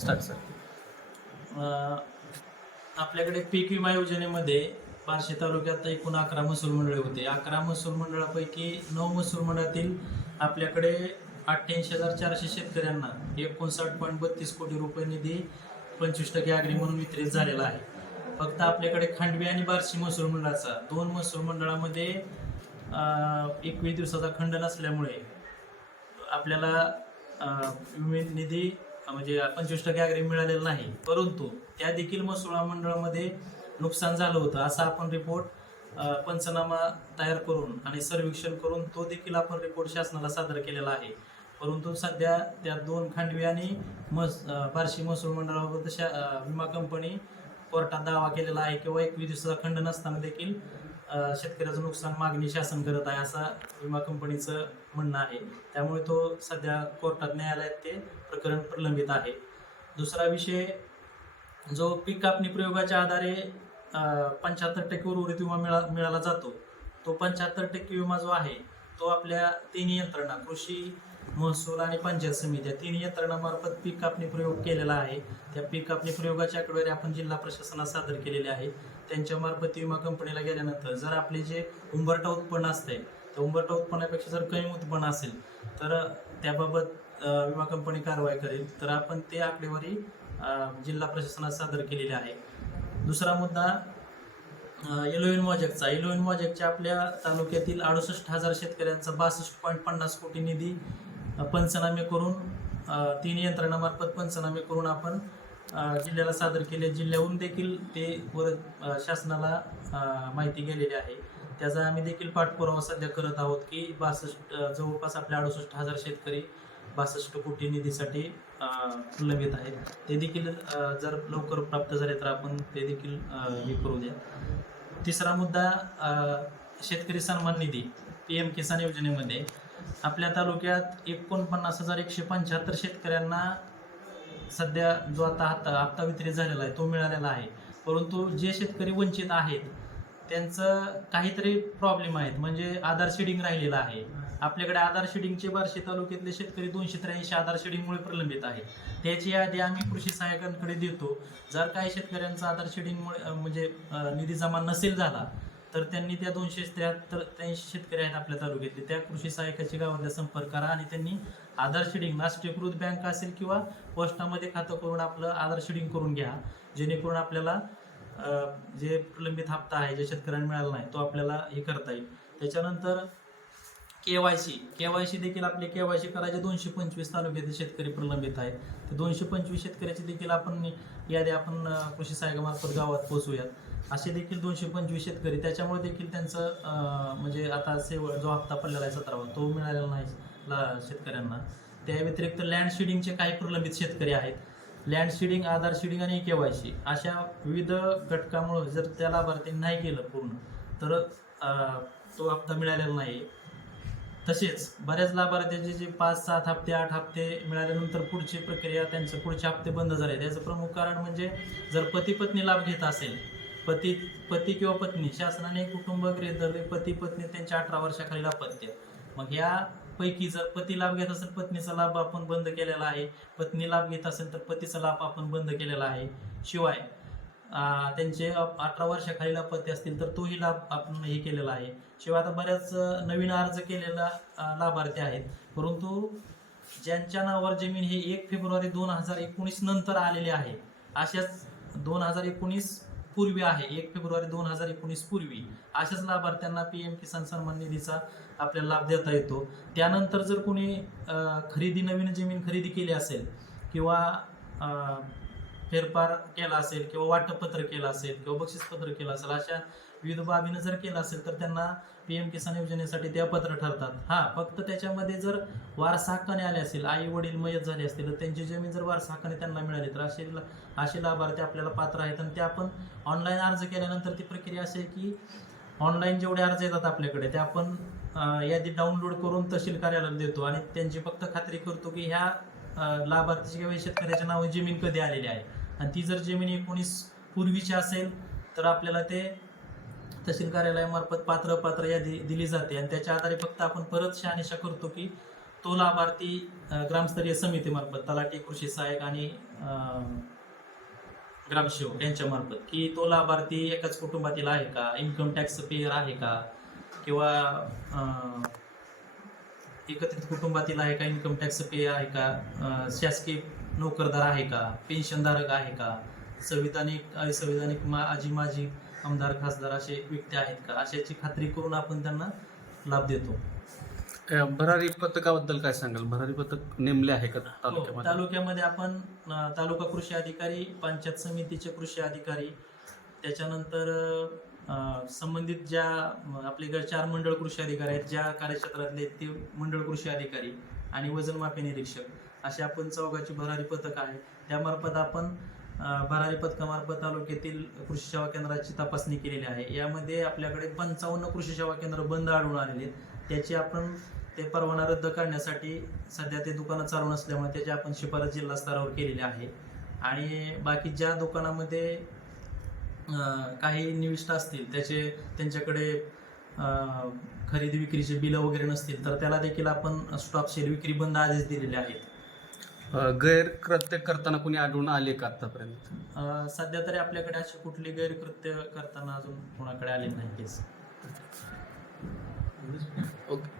Start sir आपल्याकडे पीक विमा योजनेमध्ये बार्शी तालुक्यात एकूण अकरा महसूल मंडळे होते. अकरा महसूल मंडळापैकी नऊ महसूल मंडळातील आपल्याकडे अठ्ठ्याऐंशी हजार चारशे शेतकऱ्यांना एकोणसाठ पॉईंट बत्तीस कोटी रुपये निधी पंचवीस टक्के अग्री म्हणून वितरित झालेला आहे. फक्त आपल्याकडे खांडवी आणि बार्शी महसूल मंडळाचा दोन महसूल मंडळामध्ये एकवीस दिवसाचा खंड नसल्यामुळे आपल्याला विमे निधी म्हणजे पंचवीस टक्के अग्री मिळालेला नाही. परंतु त्या देखील महसूल मंडळामध्ये नुकसान झालं होतं असा आपण रिपोर्ट पंचनामा तयार करून आणि सर्वेक्षण करून तो देखील आपण रिपोर्ट शासनाला सादर केलेला आहे. परंतु सध्या त्या दोन खांडवी आणि मस बार्शी महसूल मंडळाबद्दल शा- विमा कंपनी कोर्टात दावा केलेला आहे किंवा एक दिवसाचा खंड नसताना देखील शेतकऱ्याचं नुकसान मागणी शासन करत आहे असा विमा कंपनीचं म्हणणं आहे. त्यामुळे तो सध्या कोर्टात न्यायालयात ते प्रकरण प्रलंबित आहे. दुसरा विषय जो पीक कापणी प्रयोगाच्या आधारे पंच्याहत्तर टक्के उर्वरित विमा मिळा मिळाला जातो तो पंच्याहत्तर टक्के विमा जो आहे तो आपल्या तिन्ही यंत्रणा कृषी महसूल आणि पंचायत समिती तीन यंत्रणामार्फत पीक कापणी प्रयोग केलेला आहे. त्या पीक कापणी प्रयोगाची आकडेवारी आपण जिल्हा प्रशासनात सादर केलेली आहे. त्यांच्यामार्फत विमा कंपनीला गेल्यानंतर जर आपले जे उंबरटा उत्पन्न असते त्या उंबरटा उत्पन्नापेक्षा जर कमी उत्पन्न असेल तर त्याबाबत विमा कंपनी कारवाई करेल. तर आपण ते आकडेवारी जिल्हा प्रशासनात सादर केलेली आहे. दुसरा मुद्दा येलोविन मॉजेकचा. येलोविन मॉजेकच्या आपल्या तालुक्यातील अडुसष्ट हजार शेतकऱ्यांचा बासष्ट पॉईंट पन्नास कोटी निधी पंचनामे करून तीन यंत्रणामार्फत पंचनामे करून आपण जिल्ह्याला सादर केले. जिल्ह्याहून देखील ते वर शासनाला माहिती गेलेली आहे. त्याचा आम्ही देखील पाठपुरावा सध्या करत आहोत की बासष्ट जवळपास आपल्या अडुसष्ट हजार शेतकरी बासष्ट कोटी निधीसाठी प्रलंबित आहेत. ते देखील जर लवकर प्राप्त झाले तर आपण ते देखील हे करू द्या. तिसरा मुद्दा शेतकरी सन्मान निधी पी एम किसान योजनेमध्ये. आपल्या तालुक्यात एकोणपन्नास हजार एकशे पंच्याहत्तर शेतकऱ्यांना सध्या जो आता हप्ता हप्ता वितरित झालेला आहे तो मिळालेला आहे. परंतु जे शेतकरी वंचित आहेत त्यांचं काहीतरी प्रॉब्लेम आहेत. म्हणजे आधार शेडिंग राहिलेलं आहे. आपल्याकडे आधार शेडिंगचे बार्शी तालुक्यातले शेतकरी दोनशे त्र्याऐंशी आधार शेडिंगमुळे प्रलंबित आहेत. त्याची यादी आम्ही कृषी सहाय्यकांकडे देतो. जर काही शेतकऱ्यांचा आधार शेडिंगमुळे म्हणजे निधी जमा नसेल झाला तर त्यांनी त्या दोनशे त्र्याहत्तर त्र्याऐंशी शेतकरी आहेत आपल्या तालुक्यातले. त्या कृषी सहाय्यकाची गावातल्या संपर्क करा आणि त्यांनी आधार शेडिंग राष्ट्रीयकृत बँक असेल किंवा पोस्टामध्ये खातं करून आपलं आधार शेडिंग करून घ्या. जेणेकरून आपल्याला जे प्रलंबित हप्ता आहे जे शेतकऱ्यांना मिळाला नाही तो आपल्याला हे करता येईल. त्याच्यानंतर K Y C. K Y C देखील आपले के वाय सी करायचे. दोनशे पंचवीस तालुक्यातील शेतकरी प्रलंबित आहेत. ते दोनशे पंचवीस शेतकऱ्याची देखील आपण यादी आपण कृषी सहाय्यकामार्फत गावात पोहोचूयात. असे देखील दोनशे पंचवीस शेतकरी त्याच्यामुळे देखील त्यांचं म्हणजे आता सेव जो हप्ता पडलेला आहे सतरावा तो मिळालेला नाही शेतकऱ्यांना. त्या व्यतिरिक्त लँड शेडिंगचे काही प्रलंबित शेतकरी आहेत. लँड शेडिंग आधार शेडिंग आणि के वाय सी अशा विविध घटकामुळे जर त्या लाभार्थ्यांनी नाही केलं पूर्ण तर तो हप्ता मिळालेला नाही. तसेच बऱ्याच लाभार्थ्यांचे जे पाच सात हप्ते आठ हप्ते मिळाल्यानंतर पुढची प्रक्रिया त्यांचं पुढचे हप्ते बंद झाले. त्याचं प्रमुख कारण म्हणजे जर पती पत्नी लाभ घेत असेल पती पती किंवा पत्नी शासनाने कुटुंब गृहित धरले पती पत्नी त्यांच्या अठरा वर्षाखालील अपत्य मग या पैकी जर पती लाभ घेत असेल पत्नीचा लाभ आपण बंद केलेला आहे. पत्नी लाभ घेत असेल तर पतीचा लाभ आपण बंद केलेला आहे. शिवाय त्यांचे अठरा वर्षाखालील अपत्य असतील तर तोही लाभ आपण हे केलेला आहे. शिवाय आता बऱ्याच नवीन अर्ज केलेला लाभार्थी आहेत. परंतु ज्यांच्या नावावर जमीन हे एक फेब्रुवारी दोन हजार एकोणीस नंतर आलेले आहे अशाच दोन हजार एकोणीस पूर्वी आहे. एक फेब्रुवारी दोन हजार एकोणीस पूर्वी अशाच लाभार्थ्यांना पी एम किसान सन्मान निधीचा आपल्याला लाभ देता येतो. त्यानंतर जर कोणी खरेदी नवीन जमीन खरेदी केली असेल किंवा फेरफार केला असेल किंवा वाटपत्र केलं असेल किंवा बक्षीसपत्र केलं असेल अशा विविध बाबीनं जर केलं असेल तर त्यांना पी एम किसान योजनेसाठी त्या पात्र ठरतात. हा फक्त त्याच्यामध्ये जर वारसा हक्काने आले असतील आई वडील मयत झाले असतील तर त्यांची जमीन जर वारसा हक्काने त्यांना मिळाली तर असे ला- असे लाभार्थी आपल्याला पात्र आहेत. आणि ते आपण ऑनलाईन अर्ज केल्यानंतर ती प्रक्रिया अशी आहे की ऑनलाईन जेवढे अर्ज येतात आपल्याकडे ते आपण यादी डाउनलोड करून तहसील कार्यालयाला देतो. आणि त्यांची फक्त खात्री करतो की ह्या अं, लाभार्थीची किंवा शेतकऱ्याच्या नावाने जमीन कधी आलेली आहे. आणि ती जर जमीन एकोणीस पूर्वीची असेल तर आपल्याला ते तहसील कार्यालयामार्फत पात्र पात्र यादी दिली जाते. आणि त्याच्या आधारे फक्त आपण परत शहानिशा करतो की तो लाभार्थी ग्रामस्तरीय समितीमार्फत तलाठी कृषी सहाय्यक आणि ग्रामसेवक यांच्यामार्फत. की तो लाभार्थी एकाच कुटुंबातील आहे का? इन्कम टॅक्स पेयर आहे का? किंवा एकत्रित कुटुंबातील आहे का? इन्कम टॅक्स पे आहे का? शासकीय नोकरदार आहे का? पेन्शनधारक आहे का? संविधानिक असंविधानिक मा आजी माजी आमदार खासदार असे व्यक्ती आहेत का? अशाची खात्री करून आपण त्यांना लाभ देतो. भरारी पथकाबद्दल काय सांगाल? भरारी पथक नेमले आहे का हो, तालुक्यामध्ये? तालुक्यामध्ये आपण तालुका कृषी अधिकारी पंचायत समितीचे कृषी अधिकारी त्याच्यानंतर संबंधित ज्या अं, आपल्याकडे चार मंडळ कृषी अधिकारी आहेत ज्या कार्यक्षेत्रातले आहेत ते मंडळ कृषी अधिकारी आणि वजनमापी निरीक्षक असे आपण चौघाची भरारी पथक आहे त्यामार्फत आपण भरारी पथकामार्फत तालुक्यातील कृषी सेवा केंद्राची तपासणी केलेली आहे. यामध्ये आपल्याकडे पंचावन्न कृषी सेवा केंद्र बंद आढळून आलेले आहेत. त्याची आपण ते परवाना रद्द करण्यासाठी सध्या ते दुकानं चालू नसल्यामुळे त्याची आपण शिफारस जिल्हा स्तरावर केलेली आहे. आणि बाकी ज्या दुकानामध्ये काही निविष्ट असतील त्याचे त्यांच्याकडे खरेदी विक्रीचे बिलं वगैरे नसतील तर त्याला देखील आपण स्टॉप शेअर विक्री बंद आदेश दिलेले आहेत. गैरकृत्य करताना कोणी आढळून आले का आतापर्यंत? अं, सध्या तरी आपल्याकडे अशी कुठली गैरकृत्य करताना अजून कोणाकडे आले नाही केस. ओके.